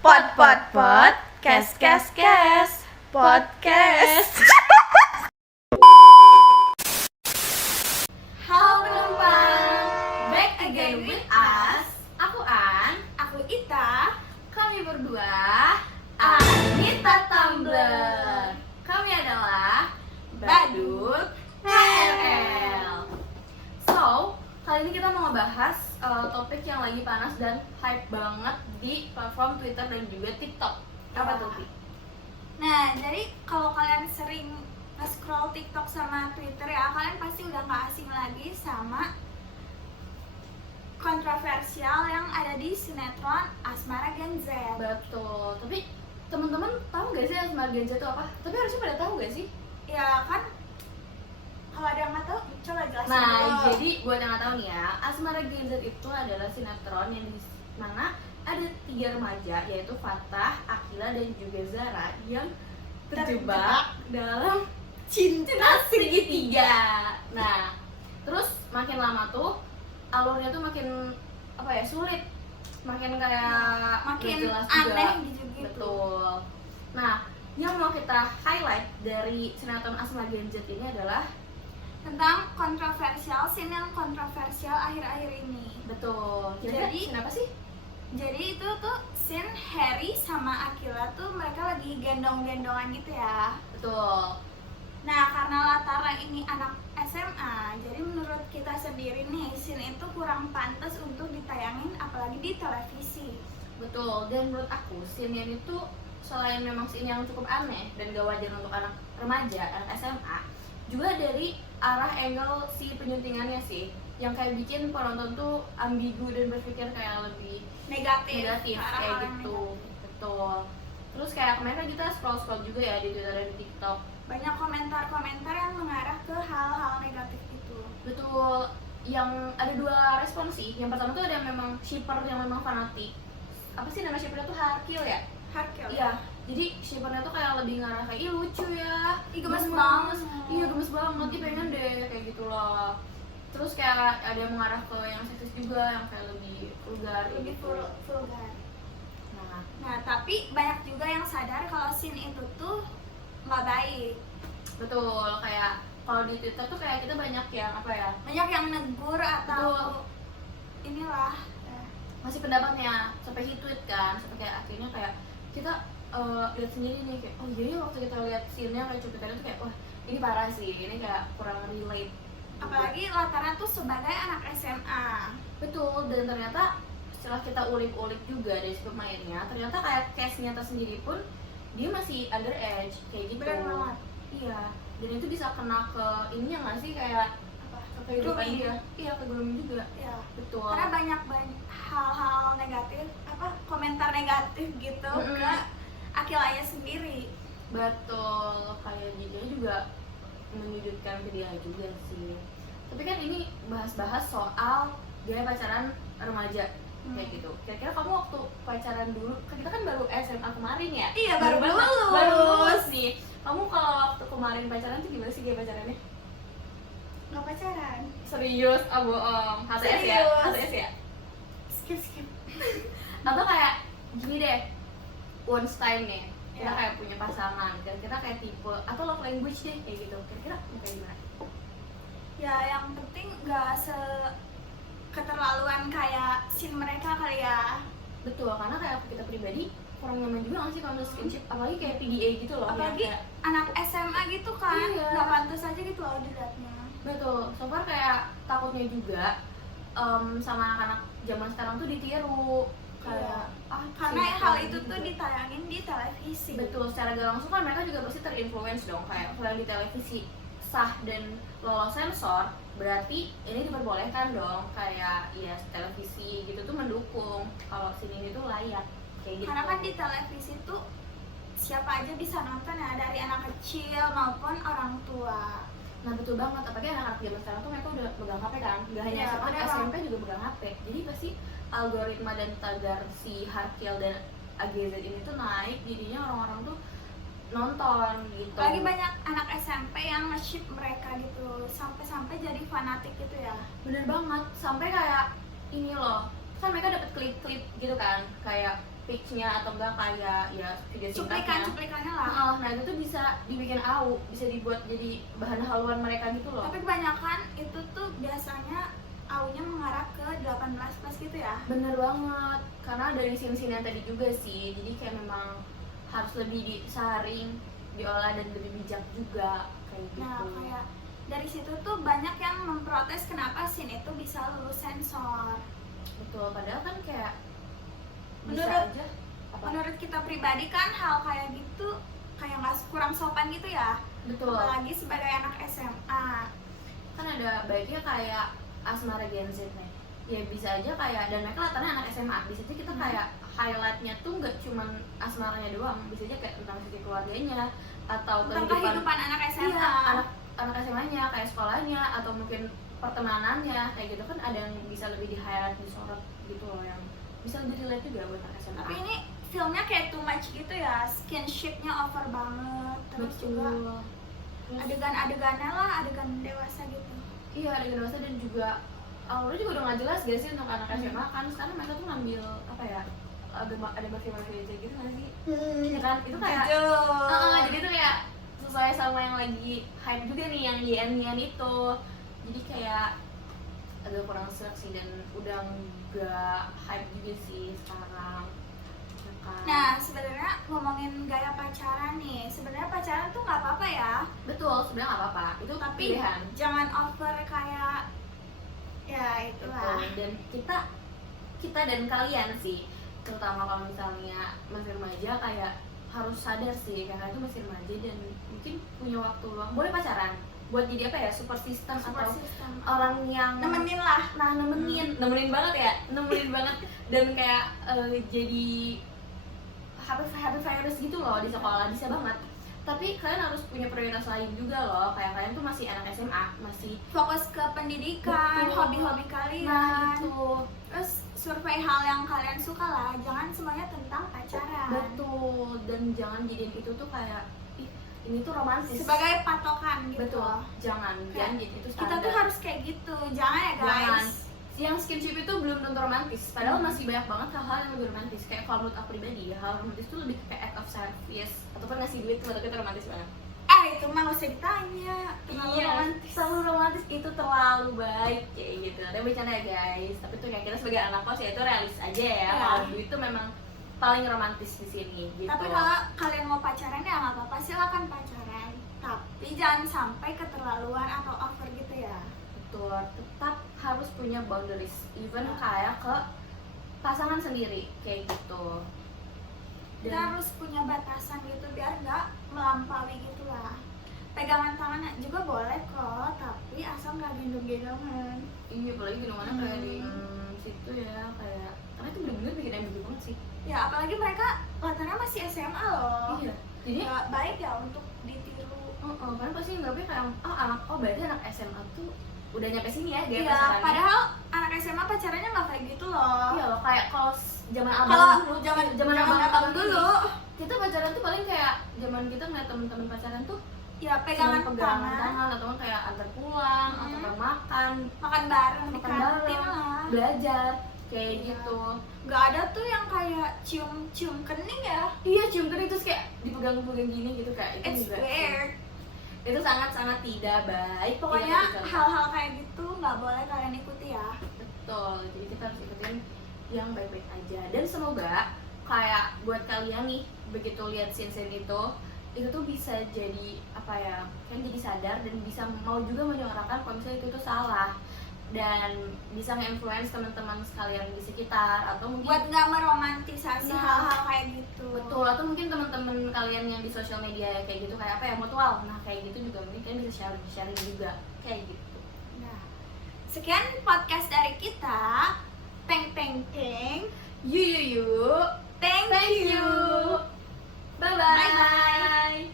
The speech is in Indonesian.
Pot, kes, podcast. Halo penumpang, back again with us. Aku An, Aku Ita. kami berdua Anita Tumblr. Kami adalah Badut HRL. So, kali ini kita mau ngebahas topik yang lagi panas dan hype banget di platform Twitter dan juga TikTok. Apa tuh, Ti? Nah, jadi kalau kalian sering nge-scroll TikTok sama Twitter ya, kalian pasti udah gak asing lagi sama kontroversial yang ada di sinetron Asmara Gen Z. Betul. Tapi teman-teman tahu gak sih Asmara Gen Z itu apa? Tapi harusnya pada tahu gak sih? Ya kan, kalau ada yang nggak tahu, coba jelasin Nah, dulu. jadi buat yang nggak tahu nih ya, Asmara Gen Z itu adalah sinetron yang di mana ada 3 remaja, yaitu Fatah, Akila, dan juga Zara yang terjebak dalam cinta segitiga. Nah, terus makin lama tuh alurnya tuh makin apa ya, sulit, makin kayak Makin nggak jelas juga. aneh gitu-gitu. Betul. Nah, yang mau kita highlight dari sinetron Asmara Gen Z ini adalah Tentang kontroversial, scene yang kontroversial akhir-akhir ini. betul. Jadi- Jadi kenapa sih? Jadi itu tuh scene Harry sama Akila tuh mereka lagi gendong-gendongan gitu ya. Betul. Nah, karena latarnya ini anak SMA, jadi menurut kita sendiri nih, scene itu kurang pantas untuk ditayangin apalagi di televisi. Betul. Dan menurut aku scene yang itu selain memang scene yang cukup aneh dan gak wajar untuk anak remaja, anak SMA, juga dari arah angle si penyuntingannya sih, yang kayak bikin penonton tuh ambigu dan berpikir kayak lebih Negatif negatif ke arah kayak hal yang gitu. negatif. Betul. Terus kayak kemarin kan kita scroll juga ya di Twitter dan di TikTok. Banyak komentar-komentar yang mengarah ke hal-hal negatif itu. Betul. Yang ada 2 respon sih. Yang pertama tuh ada yang memang shipper yang memang fanatik. Apa sih nama shippernya tuh Harkil ya? Harkil. Iya. Jadi shippernya tuh kayak lebih ngarah kayak ih lucu ya, Ih, gemes banget. Iya gemes banget, ih pengen deh kayak gitu loh. Terus kayak ada yang mengarah ke yang seksis juga, yang kayak lebih vulgar kayak Lebih gitu. vulgar. Nah, Nah, tapi banyak juga yang sadar kalau scene itu tuh nggak baik. betul. Kayak kalau di Twitter tuh kayak kita banyak yang apa ya, Banyak yang negur atau Betul. inilah. masih pendapatnya sampai hit tweet kan, sampai kayak akhirnya kayak kita lihat sendiri nih kayak oh iya ya, waktu kita lihat scene-nya kayak cuplikannya tuh kayak wah ini parah sih, ini kayak kurang relate. Apalagi latarnya tuh sebagai anak SMA. Betul, dan ternyata setelah kita ulik-ulik juga dari si pemainnya, ternyata kayak case-nya tersendiri pun dia masih underage kayak gitu. Bener banget. Iya, dan itu bisa kena ke ininya nggak sih, kayak Apa? ke kehidupan Grooming. dia. Iya, ke grooming juga. Ya. Betul. Karena banyak hal-hal negatif, komentar negatif gitu Mm-mm. ke Akilanya sendiri. Betul, kayak dia juga menyudutkan ke dia juga sih. Tapi kan ini bahas-bahas soal gaya pacaran remaja kayak gitu. Kira-kira kamu waktu pacaran dulu, kan kita kan baru SMA kemarin ya? Iya, baru banget, lulus. baru lulus nih. Kamu kalau waktu kemarin pacaran tuh gimana sih gaya pacarannya? Nggak pacaran. Serius? Ah bohong. HTS ya? Serius. HTS ya? Skip. Atau kayak gini deh, once time nih kita Ya. kayak punya pasangan dan kita kayak tipe atau love language deh kayak gitu, kira-kira mau kayak gimana? Ya, yang penting nggak keterlaluan kayak scene mereka kali ya. Betul, karena kayak kita pribadi kurang nyaman juga nggak sih kalau skinship, apalagi kayak PDA gitu loh. Apalagi yang kayak, anak SMA gitu kan, Iya. nggak pantas aja gitu loh dilihatnya. betul, so far kayak takutnya juga sama anak-anak zaman sekarang tuh ditiru kayak Karena sinetron hal itu gitu. tuh ditayangin di televisi. Betul, secara gak langsung kan mereka juga pasti terinfluence dong, kayak kalau yang di televisi sah dan lolos sensor berarti ini diperbolehkan dong, kayak ya televisi gitu tuh mendukung kalau sini itu layak kayak gitu. Karena kan di televisi tuh siapa aja bisa nonton ya, dari anak kecil maupun orang tua. Nah betul banget, apalagi anak-anak zaman sekarang tuh mereka udah pegang HP kan, gak hanya Iya, SMA, bener SMP juga pegang HP. Jadi pasti algoritma dan tagar si Harkil dan AGZ ini tuh naik, jadinya orang-orang tuh nonton gitu. Lagi banyak anak SMP yang nge-ship mereka gitu, sampai-sampai jadi fanatik gitu ya. Bener banget, sampai kayak ini loh, kan mereka dapet klip-klip gitu kan, kayak pitch-nya atau enggak kayak ya video singkatnya. Cuplikannya lah. Nah itu tuh bisa dibikin bisa dibuat jadi bahan haluan mereka gitu loh. Tapi kebanyakan itu tuh biasanya aunya mengarah ke 18 plus gitu ya. Bener banget, karena dari scene-scene yang tadi juga sih, jadi kayak memang harus lebih disaring, diolah dan lebih bijak juga kayak gitu. Nah, kayak dari situ tuh banyak yang memprotes kenapa scene itu bisa lulus sensor. Betul, padahal kan kayak bisa Menurut- aja apa? Menurut kita pribadi kan hal kayak gitu kayak nggak kurang sopan gitu ya. Betul, Apalagi sebagai anak SMA. kan ada baiknya kayak Asmara Gen Z nih, ya bisa aja kayak, dan mereka latarnya anak SMA, bisa aja kita kayak highlightnya tuh nggak cuman asmaranya doang, bisa aja kayak tentang sisi keluarganya atau Tentang kehidupan anak SMA. iya, anak SMA-nya, kayak sekolahnya atau mungkin pertemanannya kayak gitu kan, ada yang bisa lebih di highlight, disorot gitu loh, yang bisa lebih relate juga buat anak SMA. Tapi ini filmnya kayak too much gitu ya, skinshipnya over banget. Terus juga Terus- adegan-adegannya lah, adegan dewasa gitu. iya, ada dewasa dan juga awalnya juga udah nggak jelas gak sih untuk anak SMA kan, sekarang mereka tuh ngambil apa ya, ada mafia-mafia gitu nggak sih? Ya kan, itu kayak jadi itu kayak sesuai sama yang lagi hype juga nih, yang YN itu, jadi kayak agak kurang serak sih dan udah nggak hype juga sih sekarang ya kan? Nah, sebenarnya ngomongin gaya pacaran nih, sebenarnya pacaran tuh nggak apa-apa ya, betul, sebenarnya nggak apa-apa, itu tapi pilihan jangan over kayak ya itulah. dan kita dan kalian sih, terutama kalau misalnya masih remaja, kayak harus sadar sih karena itu masih remaja dan mungkin punya waktu luang, boleh pacaran buat jadi apa ya, support system Support atau system. orang yang Nemenin lah. nah nemenin banget ya, nemenin banget dan kayak jadi happy virus gitu loh di sekolah, bisa banget. Tapi kalian harus punya prioritas lain juga loh, kayak kalian tuh masih anak SMA, masih Fokus ke pendidikan, Betul. hobi-hobi kalian. nah itu Terus survei hal yang kalian suka lah, jangan semuanya tentang pacaran. betul, dan jangan jadiin itu tuh kayak ih, ini tuh romantis Sebagai patokan gitu. betul, jangan Kayak jadi itu Kita standar. tuh harus kayak gitu, jangan ya guys. Jangan. Yang skinship itu belum tentu romantis, padahal masih banyak banget hal-hal yang lebih romantis. Kayak kalau menurut aku pribadi ya, hal romantis itu lebih kayak act of service ataupun ngasih duit, menurut kita romantis banget. Itu mah gak usah ditanya. Terlalu Iya, romantis. terlalu romantis itu terlalu baik kayak gitu. Tapi bercanda ya guys, tapi tuh kayak kita sebagai anak kos ya itu realis aja ya. Iya. Kalau duit itu memang paling romantis di sini gitu. Tapi kalau kalian mau pacaran ya nggak apa-apa, silakan pacaran. Tapi jangan sampai keterlaluan atau over gitu ya. betul, tetap harus punya boundaries, even kayak ke pasangan sendiri kayak gitu. Kita harus punya batasan gitu biar nggak melampaui gitu lah. Pegangan tangan juga boleh kok, tapi asal nggak gendong-gendongan. Iya, apalagi gendongannya kayak di situ ya, kayak karena itu bener-bener bikin emosi banget sih. Ya apalagi mereka latarnya masih SMA loh. Iya, jadi Nggak baik ya untuk ditiru. kan pasti nggak kayak berarti anak SMA tuh udah nyampe sini ya dia Iya, pacarannya. padahal anak SMA pacarannya nggak kayak gitu loh. Iya loh, kayak kalau zaman Kalau abang dulu, zaman abang dulu, kita pacaran tuh paling kayak zaman kita ngeliat temen-temen pacaran tuh ya pegangan pegangan tangan, tangan atau kayak antar pulang atau kayak makan makan bareng di makan kantin bareng, lah. belajar kayak Iya. gitu. Nggak ada tuh yang kayak cium kening ya. Iya, cium kening terus kayak dipegang-pegang gini gitu, kayak itu It's juga weird. itu sangat-sangat tidak baik. Pokoknya tidak dicontoh. hal-hal kayak gitu nggak boleh kalian ikuti ya. Betul, jadi kita harus ikutin yang baik-baik aja. Dan semoga kayak buat kalian nih, begitu lihat scene-scene itu tuh bisa jadi apa ya, kan jadi sadar dan bisa mau juga menyuarakan kalau misalnya itu tuh salah, dan bisa nge-influence teman-teman sekalian di sekitar, atau mungkin Buat nggak meromantisasi Nah. hal-hal kayak gitu. betul, atau mungkin teman-teman kalian yang di sosial media kayak gitu, kayak apa ya, mutual, nah kayak gitu juga mungkin kalian bisa sharing juga kayak gitu. Nah, sekian podcast dari kita. Teng teng teng. Thank Thank you. you. Bye bye. Bye bye.